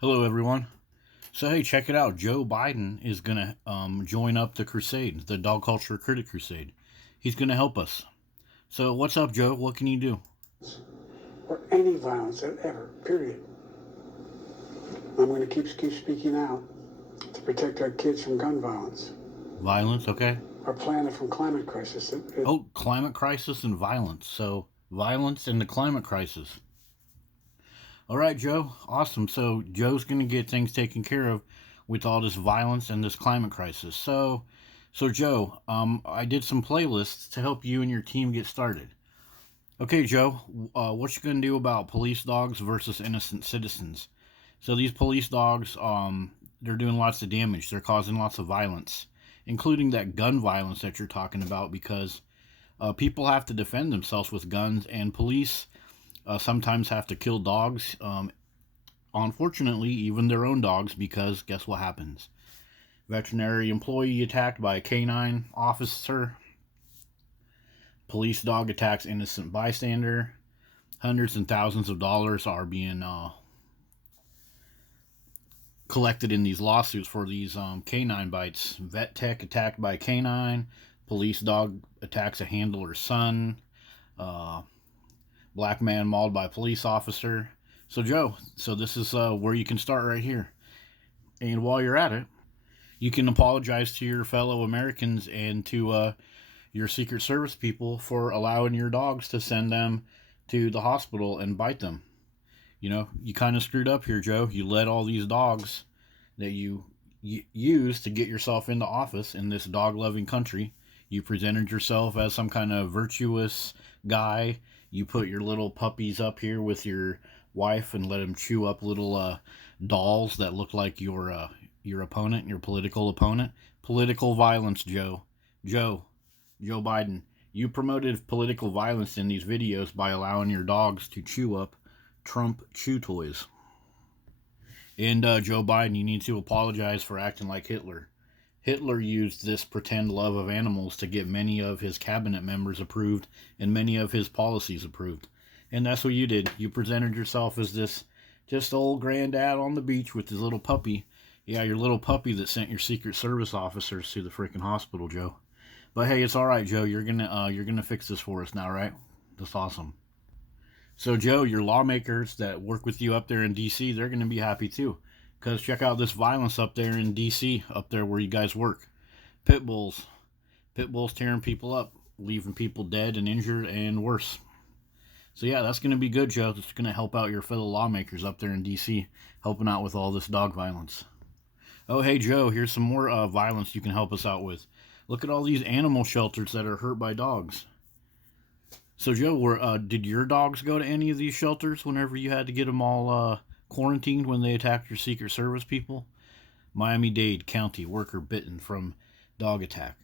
Hello, everyone. So, hey, check it out. Joe Biden is going to join up the crusade, the dog culture critic crusade. He's going to help us. So, what's up, Joe? What can you do? Or any violence ever, period. I'm going to keep speaking out to protect our kids from gun violence. Violence, okay? Our planet from climate crisis. Oh, climate crisis and violence. So, violence and the climate crisis. All right, Joe. Awesome. So, Joe's going to get things taken care of with all this violence and this climate crisis. So Joe, I did some playlists to help you and your team get started. Okay, Joe, what you gonna do about police dogs versus innocent citizens? So these police dogs, they're doing lots of damage. They're causing lots of violence, including that gun violence that you're talking about. Because people have to defend themselves with guns, and police sometimes have to kill dogs. Unfortunately, even their own dogs, because guess what happens? Veterinary employee attacked by a canine officer. Police dog attacks innocent bystander. Hundreds and thousands of dollars are being collected in these lawsuits for these canine bites. Vet tech attacked by canine. Police dog attacks a handler's son. Uh, Black man mauled by police officer. So, Joe, this is where you can start right here. And while you're at it, you can apologize to your fellow Americans and to your Secret Service people for allowing your dogs to send them to the hospital and bite them. You know, you kind of screwed up here, Joe. You let all these dogs that you use to get yourself into office in this dog loving country. You presented yourself as some kind of virtuous guy. You put your little puppies up here with your wife and let them chew up little dolls that look like your opponent, your political opponent. Political violence, Joe. Joe Biden. You promoted political violence in these videos by allowing your dogs to chew up Trump chew toys. And Joe Biden, you need to apologize for acting like Hitler. Hitler used this pretend love of animals to get many of his cabinet members approved and many of his policies approved. And that's what you did. You presented yourself as this just old granddad on the beach with his little puppy. Yeah, your little puppy that sent your Secret Service officers to the freaking hospital, Joe. But hey, it's all right, Joe. You're gonna fix this for us now, right? That's awesome. So, Joe, your lawmakers that work with you up there in D.C., they're gonna be happy too, cause check out this violence up there in D.C., up there where you guys work. Pit bulls, pit bulls tearing people up, leaving people dead and injured and worse. So yeah, that's gonna be good, Joe. It's gonna help out your fellow lawmakers up there in D.C., helping out with all this dog violence. Oh, hey, Joe, here's some more violence you can help us out with. Look at all these animal shelters that are hurt by dogs. So, Joe, did your dogs go to any of these shelters whenever you had to get them all quarantined when they attacked your Secret Service people? Miami-Dade County worker bitten from dog attack.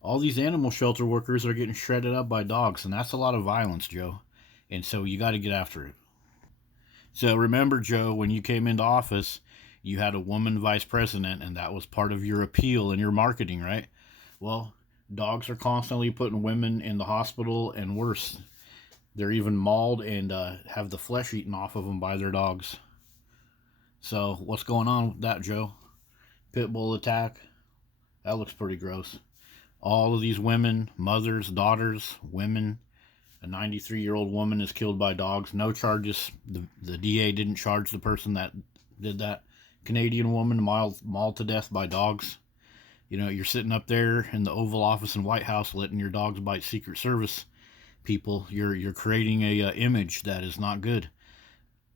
All these animal shelter workers are getting shredded up by dogs, and that's a lot of violence, Joe. And so you got to get after it. So remember, Joe, when you came into office, you had a woman vice president, and that was part of your appeal and your marketing, right? Well, dogs are constantly putting women in the hospital, and worse, they're even mauled and have the flesh eaten off of them by their dogs. So what's going on with that, Joe? Pit bull attack? That looks pretty gross. All of these women, mothers, daughters, women. A 93-year-old woman is killed by dogs. No charges. The DA didn't charge the person that did that. Canadian woman mauled to death by dogs. You know, you're sitting up there in the Oval Office in White House letting your dogs bite Secret Service people. You're creating a image that is not good.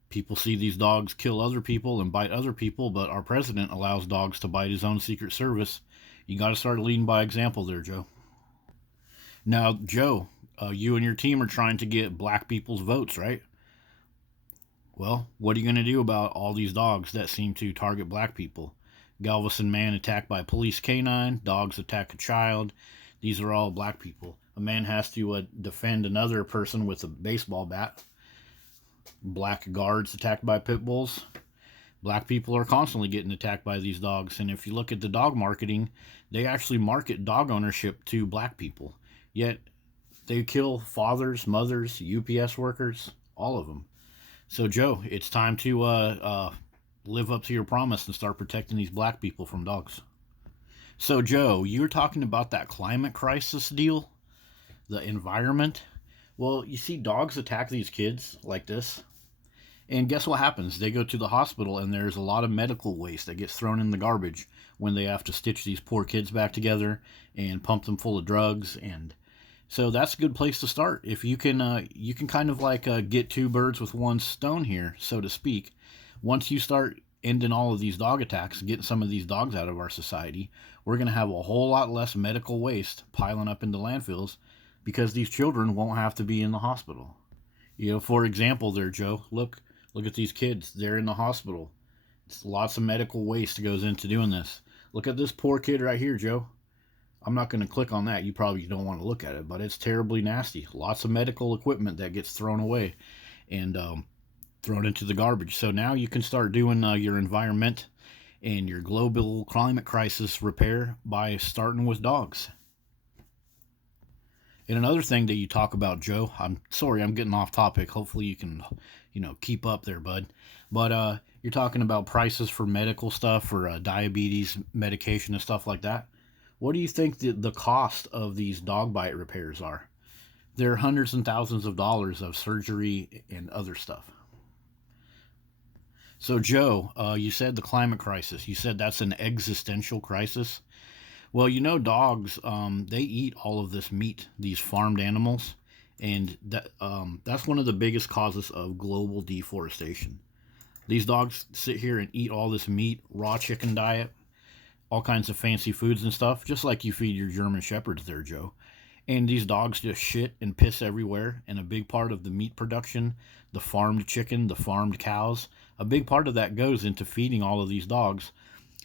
People see these dogs kill other people and bite other people, but our president allows dogs to bite his own Secret Service. You got to start leading by example there, Joe. Now, Joe, you and your team are trying to get black people's votes, right? Well, what are you going to do about all these dogs that seem to target black people? Galveston man attacked by police canine. Dogs attack a child. These are all black people. A man has to defend another person with a baseball bat. Black guards attacked by pit bulls. Black people are constantly getting attacked by these dogs. And if you look at the dog marketing, they actually market dog ownership to black people. Yet they kill fathers, mothers, UPS workers, all of them. So, Joe, it's time to live up to your promise and start protecting these black people from dogs. So, Joe, you were talking about that climate crisis deal, the environment. Well, you see, dogs attack these kids like this, and guess what happens? They go to the hospital, and there's a lot of medical waste that gets thrown in the garbage when they have to stitch these poor kids back together and pump them full of drugs. And so that's a good place to start. If you can kind of like get two birds with one stone here, so to speak. Once you start ending all of these dog attacks, getting some of these dogs out of our society, we're going to have a whole lot less medical waste piling up into landfills because these children won't have to be in the hospital. You know, for example, there, Joe, look at these kids. They're in the hospital. It's lots of medical waste goes into doing this. Look at this poor kid right here, Joe. I'm not going to click on that. You probably don't want to look at it, but it's terribly nasty. Lots of medical equipment that gets thrown away and thrown into the garbage. So now you can start doing your environment and your global climate crisis repair by starting with dogs. And another thing that you talk about, Joe, I'm sorry I'm getting off topic. Hopefully you can, keep up there, bud. But you're talking about prices for medical stuff, for diabetes medication and stuff like that. What do you think the cost of these dog bite repairs are? They're hundreds and thousands of dollars of surgery and other stuff. So, Joe, you said the climate crisis. You said that's an existential crisis. Well, dogs, they eat all of this meat, these farmed animals, and that's one of the biggest causes of global deforestation. These dogs sit here and eat all this meat, raw chicken diet, all kinds of fancy foods and stuff, just like you feed your German Shepherds there, Joe. And these dogs just shit and piss everywhere, and a big part of the meat production, the farmed chicken, the farmed cows, a big part of that goes into feeding all of these dogs,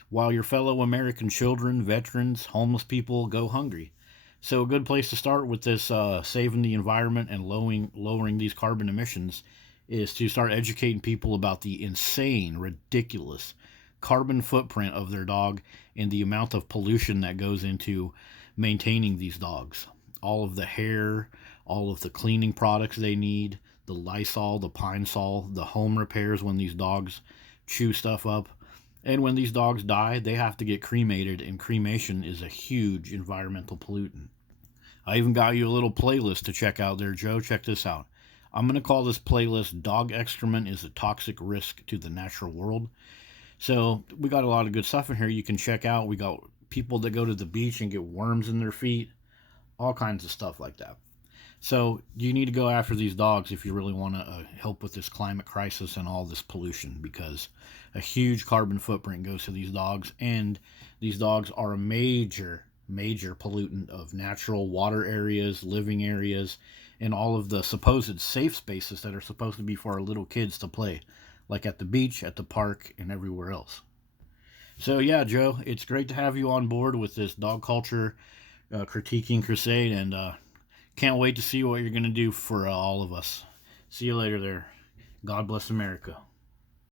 while your fellow American children, veterans, homeless people go hungry. So a good place to start with this saving the environment and lowering these carbon emissions is to start educating people about the insane, ridiculous carbon footprint of their dog and the amount of pollution that goes into maintaining these dogs. All of the hair, all of the cleaning products they need, the Lysol, the Pine Sol, the home repairs when these dogs chew stuff up. And when these dogs die, they have to get cremated, and cremation is a huge environmental pollutant. I even got you a little playlist to check out there, Joe. Check this out. I'm going to call this playlist Dog Excrement is a Toxic Risk to the Natural World. So we got a lot of good stuff in here you can check out. We got people that go to the beach and get worms in their feet, all kinds of stuff like that. So you need to go after these dogs if you really want to help with this climate crisis and all this pollution, because a huge carbon footprint goes to these dogs, and these dogs are a major pollutant of natural water areas, living areas, and all of the supposed safe spaces that are supposed to be for our little kids to play, like at the beach, at the park, and everywhere else. So yeah, Joe, it's great to have you on board with this dog culture critiquing crusade, and can't wait to see what you're going to do for all of us. See you later there. God bless America.